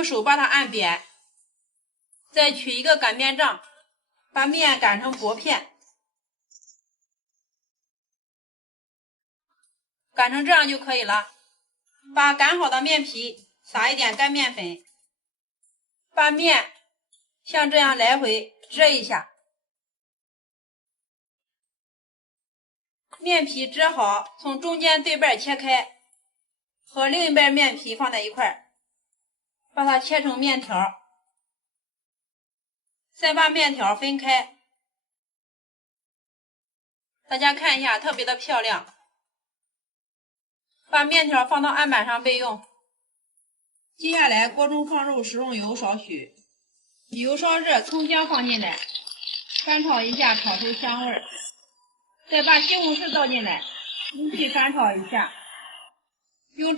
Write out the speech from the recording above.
用手把它按扁，再取一个擀面杖，把面擀成薄片，擀成这样就可以了。把擀好的面皮撒一点干面粉，把面像这样来回折一下。面皮折好，从中间对半切开，和另一半面皮放在一块儿，把它切成面条，再把面条分开。大家看一下，特别的漂亮。把面条放到案板上备用。接下来锅中放入食用油少许，油烧热，葱姜放进来，翻炒一下，炒出香味儿。再把西红柿倒进来，一起翻炒一下。